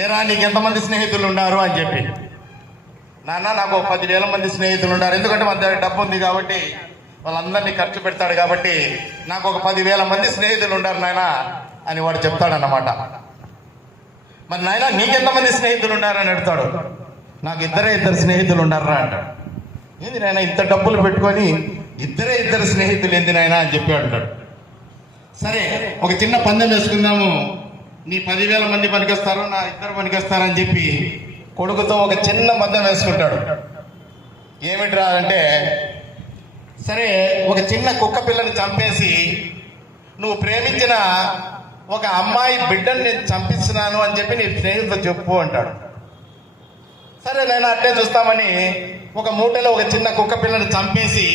ఏరా నీకు ఎంతమంది స్నేహితులు ఉన్నారు అని చెప్పి. నాన్న నాకు 10,000 మంది స్నేహితులు ఉన్నారు, ఎందుకంటే మన దగ్గర డబ్బు ఉంది కాబట్టి వాళ్ళందరినీ ఖర్చు పెడతాడు కాబట్టి నాకు ఒక 10,000 మంది స్నేహితులు ఉన్నారు నాయన అని వాడు చెప్తాడన్నమాట. మరి నాయన నీకెంతమంది స్నేహితులు ఉన్నారని అడుగుతాడు. నాకు ఇద్దరు స్నేహితులు ఉన్నారా అంటాడు. ఏంది నాయన ఇంత డబ్బులు పెట్టుకొని ఇద్దరు స్నేహితులు ఏంది నాయన అని చెప్పి అంటాడు. సరే ఒక చిన్న పందెం వేసుకుందాము, నీ 10,000 మంది పనికొస్తారు, నా ఇద్దరు పనికొస్తారని చెప్పి కొడుకుతో ఒక చిన్న పందెం వేసుకుంటాడు. ఏమిట్రా అంటే, సరే ఒక చిన్న కుక్క పిల్లని చంపేసి నువ్వు ప్రేమించిన ఒక అమ్మాయి బిడ్డని నేను చంపిస్తున్నాను అని చెప్పి నీ స్నేహితులు చెప్పు అంటాడు. సరే నేను అట్లే చూస్తామని ఒక మూటలో ఒక చిన్న కుక్క పిల్లని చంపేసి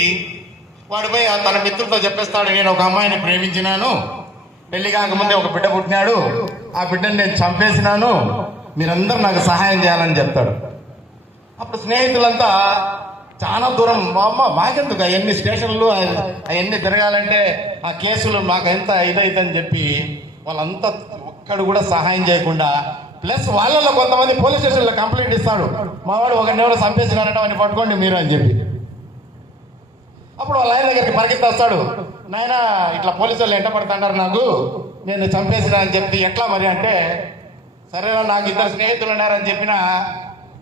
వాడు పోయి తన మిత్రులతో చెప్పేస్తాడు, నేను ఒక అమ్మాయిని ప్రేమించినాను, పెళ్లి కాకముందే ఒక బిడ్డ పుట్టినాడు, ఆ బిడ్డని నేను చంపేసినాను, మీరందరూ నాకు సహాయం చేయాలని చెప్తాడు. అప్పుడు స్నేహితులంతా చాలా దూరం, మా అమ్మ మాకెందుకు అవన్నీ స్టేషన్లు అవన్నీ తిరగాలంటే ఆ కేసులు మాకు ఎంత ఇదైతుందని చెప్పి వాళ్ళంతా ఒక్కడు కూడా సహాయం చేయకుండా, ప్లస్ వాళ్ళలో కొంతమంది పోలీస్ స్టేషన్లో కంప్లైంట్ ఇస్తాడు, మావాడు ఒకరిని చంపేసినారంటే వాడిని పట్టుకోండి మీరు అని చెప్పి. అప్పుడు వాళ్ళ ఆయన దగ్గరికి పరిగెత్తాడు, నాయన ఇట్లా పోలీసు వాళ్ళు ఎంట పడుతున్నారు, నాకు నేను చంపేసినా అని చెప్పి ఎట్లా మరి అంటే, సరే నాకు ఇద్దరు స్నేహితులు ఉన్నారని చెప్పిన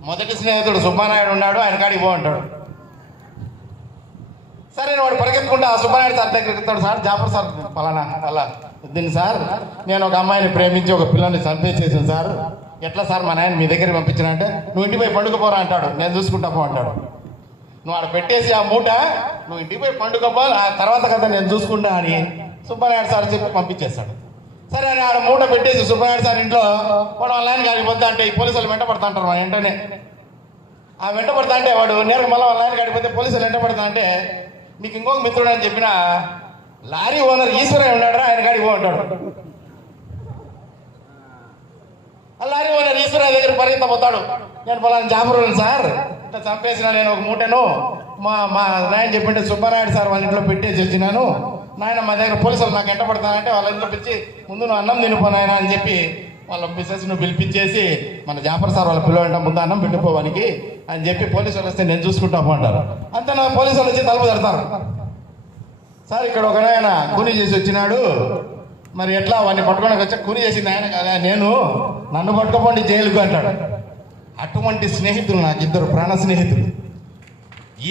మొదటి స్నేహితుడు సుబ్బానాయుడు ఉన్నాడు, ఆయన కాడికి పో అంటాడు. సరే వాడు పరిగెత్తుకుంటే ఆ సుబ్బానాయుడు సార్ దగ్గరికి వెళ్తాడు, సార్ జాఫర్ సార్ పలానా అలా దీన్ని సార్, నేను ఒక అమ్మాయిని ప్రేమించి ఒక పిల్లని చంపేసేసాను సార్, ఎట్లా సార్ మా నాయన మీ దగ్గరికి పంపించిన అంటే, నువ్వు ఇంటికి పోయి పండుకపోరా అంటాడు, నేను చూసుకుంటా పో అంటాడు. నువ్వు ఆడ పెట్టేసి ఆ మూట నువ్వు ఇంటికి పోయి పండుకోపో, ఆ తర్వాత కదా నేను చూసుకుంటా అని సుబ్బానాయుడు సార్ చెప్పి పంపించేస్తాడు. సరే అని ఆడ మూట పెట్టేసి సుబ్బానాయుడు సార్ ఇంట్లో వాడు ఆన్లైన్ కాడికి పోతా అంటే ఈ పోలీసులు వెంట పడతా అంటారు వాడు వెంటనే. ఆ వెంట పడతా అంటే వాడు నేరుగా మళ్ళీ ఆన్లైన్ కాడికి పోతే పోలీసులు వెంట పడతా అంటే, మీకు ఇంకొక మిత్రుడు అని చెప్పిన లారీ ఓనర్ ఈశ్వరయ్య ఉన్నాడు, ఆయన కాడికి పో అంటాడు. ఆ లారీ ఓనర్ ఈశ్వరయ్య దగ్గర పరిగెత్తపోతాడు, నేను పలానా జాబరులను సార్ ఇట్లా చంపేసిన, నేను ఒక మూటను మా నాయన చెప్పింటే సుబ్బానాయుడు సార్ వాళ్ళ ఇంట్లో పెట్టేసి వచ్చినాను, నాయన మా దగ్గర పోలీసులు నాకు ఎంట పడతానంటే వాళ్ళ ఇంట్లో పిలిచి ముందు నువ్వు అన్నం తినిపోనాయన అని చెప్పి వాళ్ళ మిస్సెస్ నువ్వు పిలిపించేసి మన జాఫర్ సార్ వాళ్ళ పిల్లలు ముందు అన్నం పెట్టిపోవానికి అని చెప్పి పోలీసు వాళ్ళు వస్తే నేను చూసుకుంటాము అంటారు. అంతే నా పోలీసు వాళ్ళు వచ్చి తలుపు తెడతారు, సార్ ఇక్కడ ఒక నాయన కూని చేసి వచ్చినాడు, మరి ఎట్లా వాడిని పట్టుకోవడానికి వచ్చా, కూని చేసింది ఆయన కదా, నేను నన్ను పట్టుకోపోండి జైలుకు అంటాడు. అటువంటి స్నేహితులు నాకు ఇద్దరు ప్రాణ స్నేహితులు.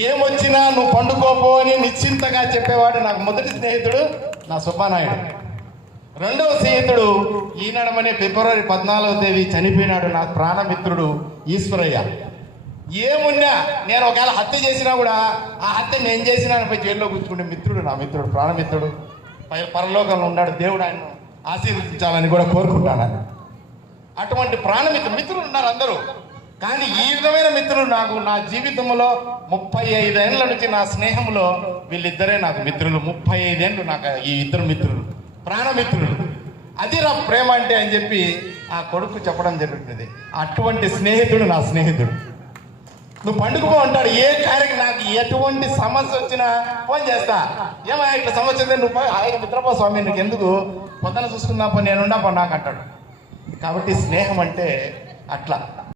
ఏమొచ్చినా నువ్వు పండుకోపో అని నిశ్చింతగా చెప్పేవాడు నాకు మొదటి స్నేహితుడు నా సుబ్బానాయుడు. రెండవ స్నేహితుడు ఈనాడమనే ఫిబ్రవరి 14వ తేదీ చనిపోయినాడు నా ప్రాణమిత్రుడు ఈశ్వరయ్య. ఏమున్నా నేను ఒకవేళ హత్య చేసినా కూడా ఆ హత్య నేను చేసినానపై జైల్లో కూర్చుకుంటే మిత్రుడు నా మిత్రుడు ప్రాణమిత్రుడు పరలోకంలో ఉన్నాడు, దేవుడు ఆయన ఆశీర్వదించాలని కూడా కోరుకుంటాను. అటువంటి మిత్రులు ఉన్నారు అందరూ, కానీ ఈ విధమైన మిత్రులు నాకు నా జీవితంలో 35 ఏళ్ళ నుంచి నా స్నేహంలో వీళ్ళిద్దరే నాకు మిత్రులు. 35 ఏళ్ళు నాకు ఈ ఇద్దరు మిత్రులు, ప్రాణమిత్రులు. అది నా ప్రేమ అంటే అని చెప్పి ఆ కొడుకు చెప్పడం జరుగుతుంది. అటువంటి స్నేహితుడు నా స్నేహితుడు. నువ్వు పండుగపో అంటాడు, ఏ కార్యక్రమం నాకు ఎటువంటి సమస్య వచ్చినా ఫోన్ చేస్తా, ఏమో ఇట్లా సమస్య ఉంది నువ్వు ఆయన మిత్రపో స్వామి, నీకు ఎందుకు పొద్దున చూసుకుందాం పో నేనుండా పో నాకు అంటాడు. కాబట్టి స్నేహం అంటే అట్లా.